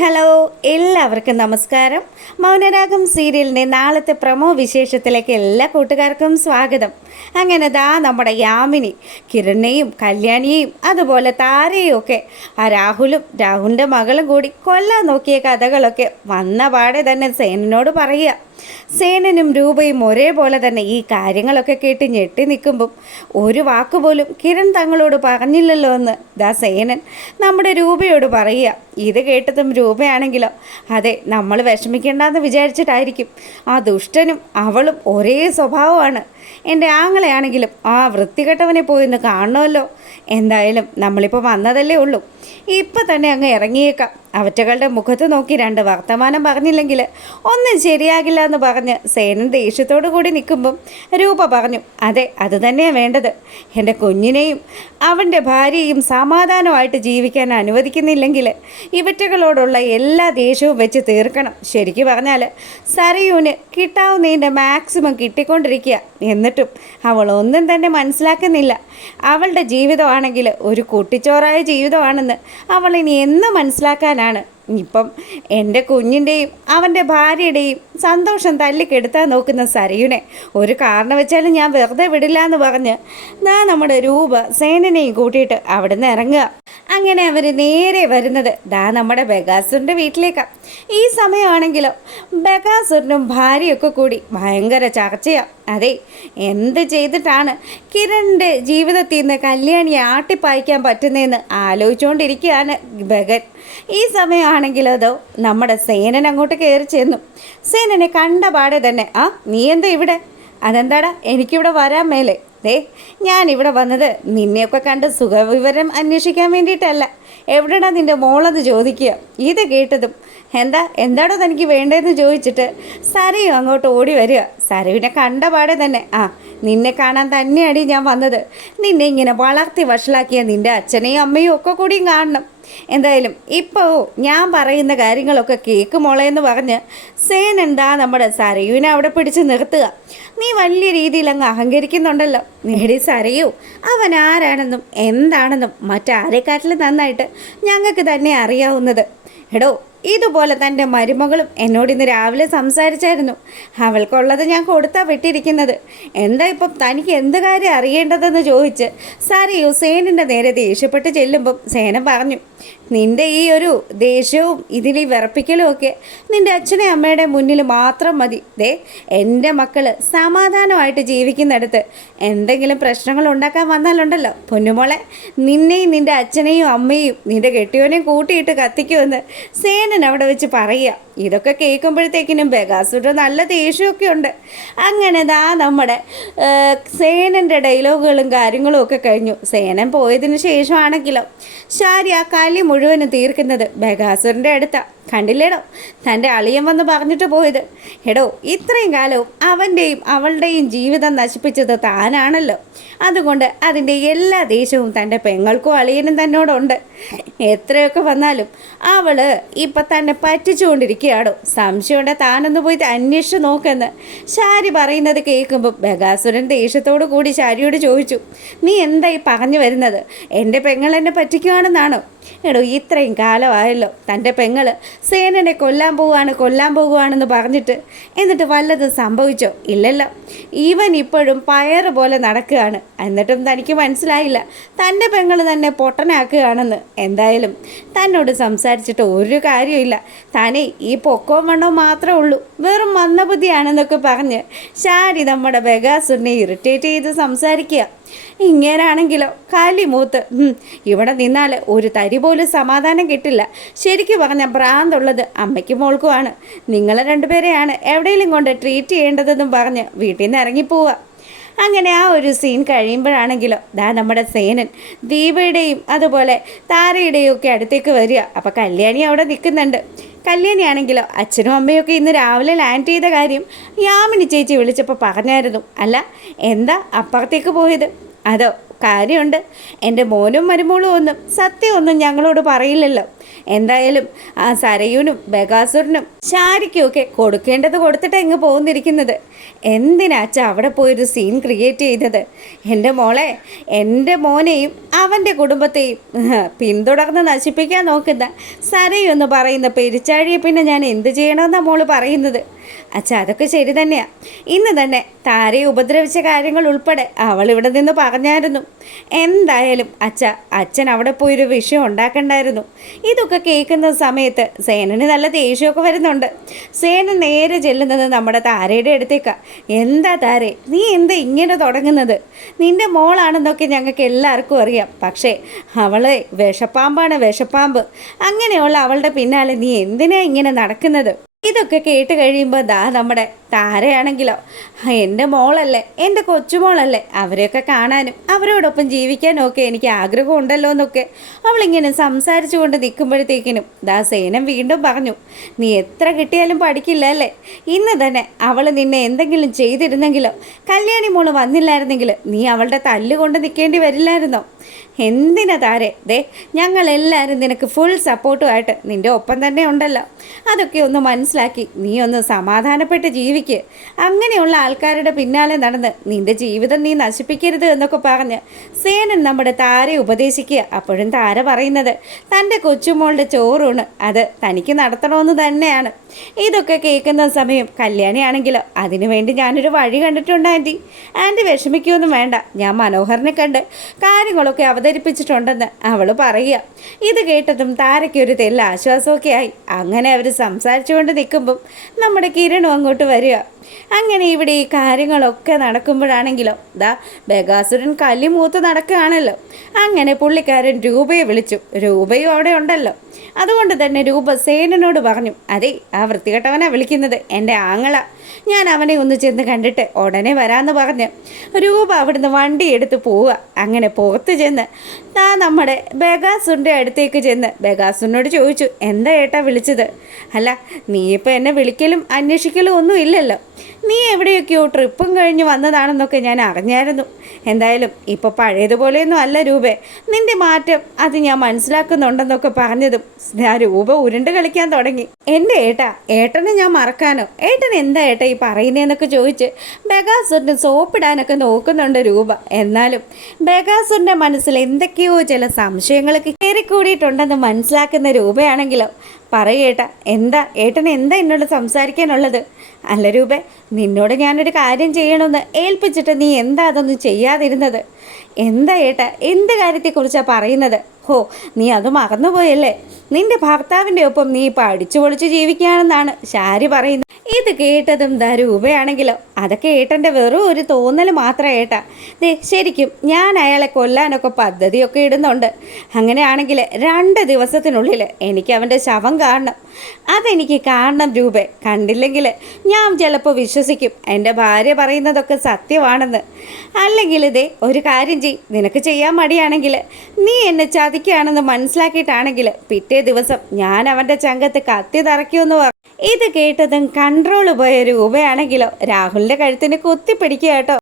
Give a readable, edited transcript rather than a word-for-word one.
Hello, എല്ലാവർക്കും നമസ്കാരം. മൗനരാഗം സീരിയലിൻ്റെ നാളത്തെ പ്രമോ വിശേഷത്തിലേക്ക് എല്ലാ കൂട്ടുകാർക്കും സ്വാഗതം. അങ്ങനെ നമ്മുടെ യാമിനി കിരണിനെയും കല്യാണിയെയും അതുപോലെ താരയും ഒക്കെ ആ രാഹുലിൻ്റെ മകളും കൂടി കൊല്ലാൻ നോക്കിയ കഥകളൊക്കെ വന്ന പാടെ തന്നെ സേനനോട് പറയുക. സേനനും രൂപയും ഒരേപോലെ തന്നെ ഈ കാര്യങ്ങളൊക്കെ കേട്ട് ഞെട്ടി നിൽക്കുമ്പം ഒരു വാക്കുപോലും കിരൺ തങ്ങളോട് പറഞ്ഞില്ലല്ലോ എന്ന് സേനൻ നമ്മുടെ രൂപയോട് പറയുക. ഇത് കേട്ടതും രൂപയാണെങ്കിലോ, അതെ, നമ്മൾ വിഷമിക്കേണ്ടെന്ന് വിചാരിച്ചിട്ടായിരിക്കും. ആ ദുഷ്ടനും അവളും ഒരേ സ്വഭാവമാണ്. എൻ്റെ ആങ്ങളെയാണെങ്കിലും ആ വൃത്തികെട്ടവനെ പോയിന്ന് കാണണമല്ലോ. എന്തായാലും നമ്മളിപ്പോൾ വന്നതല്ലേ ഉള്ളൂ, ഇപ്പം തന്നെ അങ്ങ് ഇറങ്ങിയേക്കാം. അവറ്റകളുടെ മുഖത്ത് നോക്കി രണ്ട് വർത്തമാനം പറഞ്ഞില്ലെങ്കിൽ ഒന്നും ശരിയാകില്ല എന്ന് പറഞ്ഞ് സേനൻ ദേഷ്യത്തോടു കൂടി നിൽക്കുമ്പം രൂപ പറഞ്ഞു, അതെ, അത് തന്നെയാണ് വേണ്ടത്. എൻ്റെ കുഞ്ഞിനെയും അവൻ്റെ ഭാര്യയും സമാധാനമായിട്ട് ജീവിക്കാൻ അനുവദിക്കുന്നില്ലെങ്കിൽ ഇവറ്റകളോടുള്ള എല്ലാ ദേഷ്യവും വെച്ച് തീർക്കണം. ശരിക്കും പറഞ്ഞാൽ സരയൂന് കിട്ടാവുന്നതിൻ്റെ മാക്സിമം കിട്ടിക്കൊണ്ടിരിക്കുക. എന്നിട്ടും അവൾ ഒന്നും തന്നെ മനസ്സിലാക്കുന്നില്ല. അവളുടെ ജീവിതമാണെങ്കിൽ ഒരു കുട്ടിച്ചോറായ ജീവിതമാണെന്ന് അവൾ ഇനി എന്ന് മനസ്സിലാക്കാനാണ്? ഇപ്പം എൻ്റെ കുഞ്ഞിൻ്റെയും അവൻ്റെ ഭാര്യയുടെയും സന്തോഷം തല്ലിക്കെടുത്താൻ നോക്കുന്ന സരയുനെ ഒരു കാരണം വെച്ചാലും ഞാൻ വെറുതെ വിടില്ല എന്ന് പറഞ്ഞ് നമ്മുടെ രൂപ സേനനെയും കൂട്ടിയിട്ട് അവിടെ നിന്ന് ഇറങ്ങുക. അങ്ങനെ അവർ നേരെ വരുന്നത് നമ്മുടെ ബഗാസുറിൻ്റെ വീട്ടിലേക്കാണ്. ഈ സമയമാണെങ്കിലോ ബഗാസുറിനും ഭാര്യയൊക്കെ കൂടി ഭയങ്കര ചർച്ചയാണ്. അതെ, എന്ത് ചെയ്തിട്ടാണ് കിരണിൻ്റെ ജീവിതത്തിൽ നിന്ന് കല്യാണിയെ ആട്ടിപ്പായിക്കാൻ പറ്റുന്നതെന്ന് ആലോചിച്ചുകൊണ്ടിരിക്കുകയാണ് ബഗൻ. ഈ സമയമാണെങ്കിലോ നമ്മുടെ സേനൻ അങ്ങോട്ട് കയറി ചെന്നു. സേനനെ കണ്ട പാടെ തന്നെ, നീ എന്താ ഇവിടെ? അതെന്താടാ എനിക്കിവിടെ വരാൻ മേലെ? ഞാനിവിടെ വന്നത് നിന്നെയൊക്കെ കണ്ട് സുഖവിവരം അന്വേഷിക്കാൻ വേണ്ടിയിട്ടല്ല. എവിടെടാ നിൻ്റെ മോളെന്ന് ചോദിക്കുക. ഇത് കേട്ടതും എന്താടോ തനിക്ക് വേണ്ടതെന്ന് ചോദിച്ചിട്ട് സരയും അങ്ങോട്ട് ഓടി വരിക. സരയുവിനെ കണ്ട പാടെ തന്നെ, നിന്നെ കാണാൻ തന്നെയാണ് ഞാൻ വന്നത്. നിന്നെ ഇങ്ങനെ വളർത്തി വഷളാക്കിയ നിൻ്റെ അച്ഛനെയും അമ്മയും ഒക്കെ കൂടിയും കാണണം. എന്തായാലും ഇപ്പോൾ ഞാൻ പറയുന്ന കാര്യങ്ങളൊക്കെ കേക്ക് മോളെന്ന് പറഞ്ഞ് സേനൻ നമ്മുടെ സരയുവിനെ അവിടെ പിടിച്ച് നിർത്തുക. നീ വലിയ രീതിയിൽ അങ്ങ് അഹങ്കരിക്കുന്നുണ്ടല്ലോ. നേടി സരയു അവൻ ആരാണെന്നും എന്താണെന്നും മറ്റാരെക്കാട്ടിലും നന്നായിട്ട് ഞങ്ങൾക്ക് തന്നെ അറിയാവുന്നത്. എടോ, ഇതുപോലെ തൻ്റെ മരുമകളും എന്നോട് ഇന്ന് രാവിലെ സംസാരിച്ചായിരുന്നു. അവൾക്കുള്ളത് ഞാൻ കൊടുത്താ വിട്ടിരിക്കുന്നത്. എന്താ ഇപ്പം തനിക്ക് എന്ത് കാര്യം അറിയേണ്ടതെന്ന് ചോദിച്ച് സരയു സേനൻ്റെ നേരെ ദേഷ്യപ്പെട്ട് ചെല്ലുമ്പം സേനൻ പറഞ്ഞു, നിൻ്റെ ഈ ഒരു ദേഷ്യവും ഇതിൽ വിറപ്പിക്കലും ഒക്കെ നിൻ്റെ അച്ഛനെ അമ്മയുടെ മുന്നിൽ മാത്രം മതി. എൻ്റെ മക്കൾ സമാധാനമായിട്ട് ജീവിക്കുന്നിടത്ത് എന്തെങ്കിലും പ്രശ്നങ്ങൾ ഉണ്ടാക്കാൻ വന്നാലുണ്ടല്ലോ പൊന്നുമോളെ, നിന്നെയും നിൻ്റെ അച്ഛനെയും അമ്മയും നിൻ്റെ കെട്ടിയോനെയും കൂട്ടിയിട്ട് കത്തിക്കുമെന്ന് സേനൻ അവിടെ വെച്ച് പറയുക. ഇതൊക്കെ കേൾക്കുമ്പോഴത്തേക്കിനും ബഗാസുരുടെ നല്ല ദേഷ്യമൊക്കെ ഉണ്ട്. അങ്ങനെ നമ്മുടെ സേനൻ്റെ ഡയലോഗുകളും കാര്യങ്ങളും ഒക്കെ കഴിഞ്ഞു. സേനൻ പോയതിന് ശേഷമാണെങ്കിലോ ശാരി ആ കലി മുഴുവനും തീർക്കുന്നത് ബഗാസുരൻ്റെ അടുത്താണ്. കണ്ടില്ലേടോ, തൻ്റെ അളിയൻ വന്ന് പറഞ്ഞിട്ട് പോയത്. എടോ, ഇത്രയും കാലവും അവൻ്റെയും അവളുടെയും ജീവിതം നശിപ്പിച്ചത് താനാണല്ലോ. അതുകൊണ്ട് അതിൻ്റെ എല്ലാ ദേഷ്യവും തൻ്റെ പെങ്ങൾക്കും അളിയനും തന്നോടുണ്ട്. എത്രയൊക്കെ വന്നാലും അവൾ ഇപ്പം തന്നെ പറ്റിച്ചുകൊണ്ടിരിക്കുകയാണോ. സംശയമുണ്ട് താനൊന്ന് പോയി അന്വേഷിച്ച് നോക്കെന്ന് ശാരി പറയുന്നത് കേൾക്കുമ്പോൾ ബഗാസുരൻ ദേഷ്യത്തോടു കൂടി ശാരിയോട് ചോദിച്ചു, നീ എന്തായി പറഞ്ഞു വരുന്നത്? എൻ്റെ പെങ്ങൾ എന്നെ പറ്റിക്കുകയാണെന്നാണോ? എടോ, ഇത്രയും കാലമായല്ലോ തൻ്റെ പെങ്ങൾ സേനനെ കൊല്ലാൻ പോകുവാണെന്ന് പറഞ്ഞിട്ട്, എന്നിട്ട് വല്ലതും സംഭവിച്ചോ? ഇല്ലല്ലോ. ഈവൻ ഇപ്പോഴും പയറ് പോലെ നടക്കുകയാണ്. എന്നിട്ടും തനിക്ക് മനസ്സിലായില്ല തൻ്റെ പെങ്ങൾ തന്നെ പൊട്ടനാക്കുകയാണെന്ന്. എന്തായാലും തന്നോട് സംസാരിച്ചിട്ട് ഒരു കാര്യമില്ല. താനേ ഈ പൊക്കവും വണ്ണവും മാത്രമേ ഉള്ളൂ, വെറും മന്ദബുദ്ധിയാണെന്നൊക്കെ പറഞ്ഞ് ശാരി നമ്മുടെ ബഗാസുരനെ ഇറിറ്റേറ്റ് ചെയ്ത് സംസാരിക്കുക. ഇങ്ങേരാണെങ്കിലോ കാലിമൂത്ത് ഇവിടെ നിന്നാൽ ഒരു തരി പോലും സമാധാനം കിട്ടില്ല. ശരിക്കും പറഞ്ഞാൽ ഭ്രാന്തുള്ളത് അമ്മയ്ക്കും മോൾക്കുമാണ്. നിങ്ങളെ രണ്ടുപേരെയാണ് എവിടെയെങ്കിലും കൊണ്ട് ട്രീറ്റ് ചെയ്യേണ്ടതെന്നും പറഞ്ഞ് വീട്ടിൽ നിന്ന് ഇറങ്ങിപ്പോവുക. അങ്ങനെ ആ ഒരു സീൻ കഴിയുമ്പോഴാണെങ്കിലോ നമ്മുടെ സേനൻ ദീപയുടെയും അതുപോലെ താരയുടെയും ഒക്കെ അടുത്തേക്ക് വരിക. അപ്പോൾ കല്യാണി അവിടെ നിൽക്കുന്നുണ്ട്. കല്യാണിയാണെങ്കിലോ അച്ഛനും അമ്മയൊക്കെ ഇന്ന് രാവിലെ ലാൻഡ് ചെയ്ത കാര്യം യാമിനി ചേച്ചി വിളിച്ചപ്പോൾ പറഞ്ഞായിരുന്നു. അല്ല, എന്താ അപ്പുറത്തേക്ക് പോയത്? അതോ കാര്യമുണ്ട്. എൻ്റെ മോനും മരുമോളും ഒന്നും സത്യമൊന്നും ഞങ്ങളോട് പറയില്ലല്ലോ. എന്തായാലും ആ സരയൂനും ബഗാസുരനും ശാരിക്കുമൊക്കെ കൊടുക്കേണ്ടത് കൊടുത്തിട്ട് എങ്ങ് പോകുന്നിരിക്കുന്നത്. എന്തിനാച്ചാ അവിടെ പോയൊരു സീൻ ക്രിയേറ്റ് ചെയ്തത്? എൻ്റെ മോളെ, എൻ്റെ മോനെയും അവൻ്റെ കുടുംബത്തെയും പിന്തുടർന്ന് നശിപ്പിക്കാൻ നോക്കുന്ന സരയു എന്ന് പറയുന്ന പെരിച്ചാഴിയെ പിന്നെ ഞാൻ എന്ത് ചെയ്യണമെന്നാണ് മോള് പറയുന്നത്? അച്ഛാ, അതൊക്കെ ശരി തന്നെയാണ്. ഇന്ന് തന്നെ താരയെ ഉപദ്രവിച്ച കാര്യങ്ങൾ ഉൾപ്പെടെ അവൾ ഇവിടെ നിന്ന് പറഞ്ഞായിരുന്നു. എന്തായാലും അച്ഛൻ അവിടെ പോയൊരു വിഷയം ഉണ്ടാക്കണ്ടായിരുന്നു. ഇതൊക്കെ കേൾക്കുന്ന സമയത്ത് സേനന് നല്ല ദേഷ്യമൊക്കെ വരുന്നുണ്ട്. സേന നേരെ ചെല്ലുന്നത് നമ്മുടെ താരയുടെ അടുത്തേക്കാണ്. എന്താ താരേ, നീ എന്താ ഇങ്ങനെ തുടങ്ങുന്നത്? നിൻ്റെ മോളാണെന്നൊക്കെ ഞങ്ങൾക്ക് എല്ലാവർക്കും അറിയാം. പക്ഷേ അവളെ വിഷപ്പാമ്പാണ്, വിഷപ്പാമ്പ്. അങ്ങനെയുള്ള അവളുടെ പിന്നാലെ നീ എന്തിനാ ഇങ്ങനെ നടക്കുന്നത്? ഇതൊക്കെ കേട്ട് കഴിയുമ്പോൾ നമ്മുടെ താരയാണെങ്കിലോ, എൻ്റെ മോളല്ലേ, എൻ്റെ കൊച്ചുമോളല്ലേ, അവരെയൊക്കെ കാണാനും അവരോടൊപ്പം ജീവിക്കാനും ഒക്കെ എനിക്ക് ആഗ്രഹമുണ്ടല്ലോ എന്നൊക്കെ അവളിങ്ങനെ സംസാരിച്ചു കൊണ്ട് നിൽക്കുമ്പോഴത്തേക്കിനും സേനം വീണ്ടും പറഞ്ഞു, നീ എത്ര കിട്ടിയാലും പഠിക്കില്ല അല്ലേ? ഇന്ന് തന്നെ അവൾ നിന്നെ എന്തെങ്കിലും ചെയ്തിരുന്നെങ്കിലോ, കല്യാണി മോള് വന്നില്ലായിരുന്നെങ്കിൽ നീ അവളുടെ തല്ലുകൊണ്ട് നിൽക്കേണ്ടി വരില്ലായിരുന്നോ? എന്തിനാ താരെ, ഞങ്ങളെല്ലാവരും നിനക്ക് ഫുൾ സപ്പോർട്ടുമായിട്ട് നിൻ്റെ ഒപ്പം തന്നെ ഉണ്ടല്ലോ. അതൊക്കെ ഒന്ന് മനസ്സിലാക്കി നീ ഒന്ന് സമാധാനപ്പെട്ട് ജീവിക്ക്. അങ്ങനെയുള്ള ആൾക്കാരുടെ പിന്നാലെ നടന്ന് നിൻ്റെ ജീവിതം നീ നശിപ്പിക്കരുത് എന്നൊക്കെ പറഞ്ഞ് സേനൻ നമ്മുടെ താരയെ ഉപദേശിക്കുക. അപ്പോഴും താര പറയുന്നത് തൻ്റെ കൊച്ചുമോളുടെ ചോറൂണ് അത് തനിക്ക് നടത്തണമെന്ന് തന്നെയാണ്. ഇതൊക്കെ കേൾക്കുന്ന സമയം കല്യാണിയാണെങ്കിലോ, അതിനുവേണ്ടി ഞാനൊരു വഴി കണ്ടിട്ടുണ്ട് ആൻറ്റി വിഷമിക്കുകയൊന്നും വേണ്ട. ഞാൻ മനോഹറിനെ കണ്ട് കാര്യങ്ങളൊക്കെ അവതരിപ്പിച്ചിട്ടുണ്ടെന്ന് അവൾ പറയുക. ഇത് കേട്ടതും താരയ്ക്ക് ഒരു തെല്ല ആശ്വാസമൊക്കെ ആയി. അങ്ങനെ അവർ സംസാരിച്ചുകൊണ്ട് നിൽക്കുമ്പം നമ്മുടെ കിരണും അങ്ങോട്ട് വരിക. അങ്ങനെ ഇവിടെ ഈ കാര്യങ്ങളൊക്കെ നടക്കുമ്പോഴാണെങ്കിലോ ബഗാസുരൻ കല്ലിമൂത്ത് നടക്കുകയാണല്ലോ. അങ്ങനെ പുള്ളിക്കാരൻ രൂപയെ വിളിച്ചു. രൂപയും അവിടെ ഉണ്ടല്ലോ. അതുകൊണ്ട് തന്നെ രൂപ സേനനോട് പറഞ്ഞു, അതെ, ആ വൃത്തികെട്ടവനാ വിളിക്കുന്നത്, എൻ്റെ ആങ്ങള. ഞാൻ അവനെ ഒന്ന് ചെന്ന് കണ്ടിട്ട് ഉടനെ വരാമെന്ന് പറഞ്ഞ് രൂപ അവിടുന്ന് വണ്ടി എടുത്ത് പോവുക. അങ്ങനെ പുറത്ത് ചെന്ന് നമ്മുടെ ബഗാസുറിൻ്റെ അടുത്തേക്ക് ചെന്ന് ബഗാസുറിനോട് ചോദിച്ചു, എന്താ ഏട്ടാ വിളിച്ചത്? അല്ല, നീ ഇപ്പം എന്നെ വിളിക്കലും അന്വേഷിക്കലും ഒന്നും ഇല്ലല്ലോ. നീ എവിടെയൊക്കെയോ ട്രിപ്പും കഴിഞ്ഞ് വന്നതാണെന്നൊക്കെ ഞാൻ അറിഞ്ഞായിരുന്നു. എന്തായാലും ഇപ്പോൾ പഴയതുപോലെയൊന്നും അല്ല രൂപേ, നിൻ്റെ മാറ്റം അത് ഞാൻ മനസ്സിലാക്കുന്നുണ്ടെന്നൊക്കെ പറഞ്ഞതും രൂപ ഉരുണ്ട് കളിക്കാൻ തുടങ്ങി. എൻ്റെ ഏട്ടനെ ഞാൻ മറക്കാനോ? ഏട്ടൻ എന്താ ഏട്ടാ ഈ പറയുന്നതെന്നൊക്കെ ചോദിച്ച് ബഗാസുറിന് സോപ്പിടാനൊക്കെ നോക്കുന്നുണ്ട് രൂപ. എന്നാലും ബഗാസുറിൻ്റെ മനസ്സിൽ എന്തൊക്കെയോ ചില സംശയങ്ങളൊക്കെ കയറിക്കൂടിയിട്ടുണ്ടെന്ന് മനസ്സിലാക്കുന്ന രൂപയാണെങ്കിലോ, പറയേട്ടാ, ഏട്ടന് എന്താ എന്നോട് സംസാരിക്കാനുള്ളത്? അല്ല രൂപേ, നിന്നോട് ഞാനൊരു കാര്യം ചെയ്യണമെന്ന് ഏൽപ്പിച്ചിട്ട് നീ എന്താ അതൊന്നും ചെയ്യാതിരുന്നത്? എന്താ ഏട്ടാ, എന്ത് കാര്യത്തെക്കുറിച്ചാണ് പറയുന്നത്? നീ അത് മറന്നുപോയല്ലേ? നിന്റെ ഭർത്താവിൻ്റെ ഒപ്പം നീ ഇപ്പോൾ അടിച്ചു പൊളിച്ച് ജീവിക്കുകയാണെന്നാണ് ശാരി പറയുന്നത്. ഇത് കേട്ടതും രൂപയാണെങ്കിലോ, അതൊക്കെ ഏട്ടൻ്റെ വെറും ഒരു തോന്നൽ മാത്രം ഏട്ടാ. ശരിക്കും ഞാൻ അയാളെ കൊല്ലാനൊക്കെ പദ്ധതിയൊക്കെ ഇടുന്നുണ്ട്. അങ്ങനെയാണെങ്കിൽ 2 ദിവസത്തിനുള്ളിൽ എനിക്ക് അവൻ്റെ ശവം കാണണം. അതെനിക്ക് കാണണം രൂപേ. കണ്ടില്ലെങ്കിൽ ഞാൻ ചിലപ്പോൾ വിശ്വസിക്കും എൻ്റെ ഭാര്യ പറയുന്നതൊക്കെ സത്യമാണെന്ന്. അല്ലെങ്കിൽ ഒരു കാര്യം നിനക്ക് ചെയ്യാൻ മടിയാണെങ്കിൽ നീ എന്നെ ചതിക്കുകയാണെന്ന് മനസ്സിലാക്കിയിട്ടാണെങ്കിൽ പിറ്റേ ദിവസം ഞാൻ അവൻ്റെ ചങ്കത്ത് കത്തി തറയ്ക്കുമെന്ന് പറഞ്ഞു. ഇത് കേട്ടതും കൺട്രോൾ പോയ രൂപയാണെങ്കിലോ രാഹുലിൻ്റെ കഴുത്തിന് കുത്തിപ്പിടിക്കുക കേട്ടോ.